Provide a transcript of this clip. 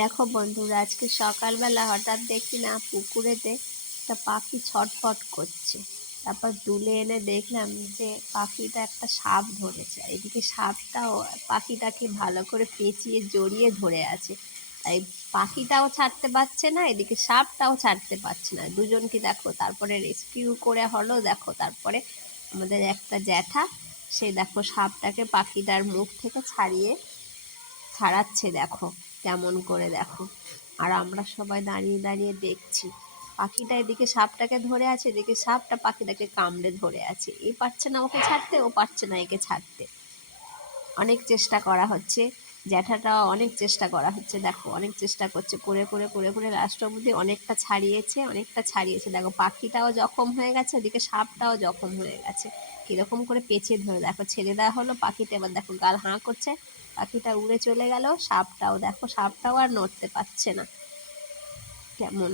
দেখো বন্ধুরা, আজকে সকালবেলা হঠাৎ দেখি না পুকুরেতে একটা পাখি ছটফট করছে। তারপর তুলে এনে দেখলাম যে পাখিটা একটা সাপ ধরেছে। এদিকে সাপটাও পাখিটাকে ভালো করে পেঁচিয়ে জড়িয়ে ধরে আছে। তাই পাখিটাও ছাড়তে পারছে না, এদিকে সাপটাও ছাড়তে পারছে না। দুজনকে দেখো, তারপরে রেস্কিউ করে হলো। দেখো তারপরে আমাদের একটা জ্যাঠা, সে দেখো সাপটাকে পাখিটার মুখ থেকে ছাড়াচ্ছে। দেখো কেমন করে, দেখো। আর আমরা সবাই দাঁড়িয়ে দাঁড়িয়ে দেখছি। পাখিটা এদিকে সাপটাকে ধরে আছে, এদিকে সাপটা পাখিটাকে কামড়ে ধরে আছে। এ পারছে না ওকে ছাড়তে, ও পারছে না একে ছাড়তে। অনেক চেষ্টা করা হচ্ছে, জ্যাঠাটা অনেক চেষ্টা করা হচ্ছে। দেখো অনেক চেষ্টা করছে, করে লাস্ট অবধি অনেকটা ছাড়িয়েছে। দেখো পাখিটাও জখম হয়ে গেছে, ওদিকে সাপটাও জখম হয়ে গেছে। কিরকম করে পেঁচিয়ে ধরে, দেখো ছেড়ে দেওয়া হলো পাখিটা। এবার দেখো গাল হাঁ করছে, পাখিটা উড়ে চলে গেল। সাপটাও দেখো, সাপটাও আর নড়তে পারছে না। কেমন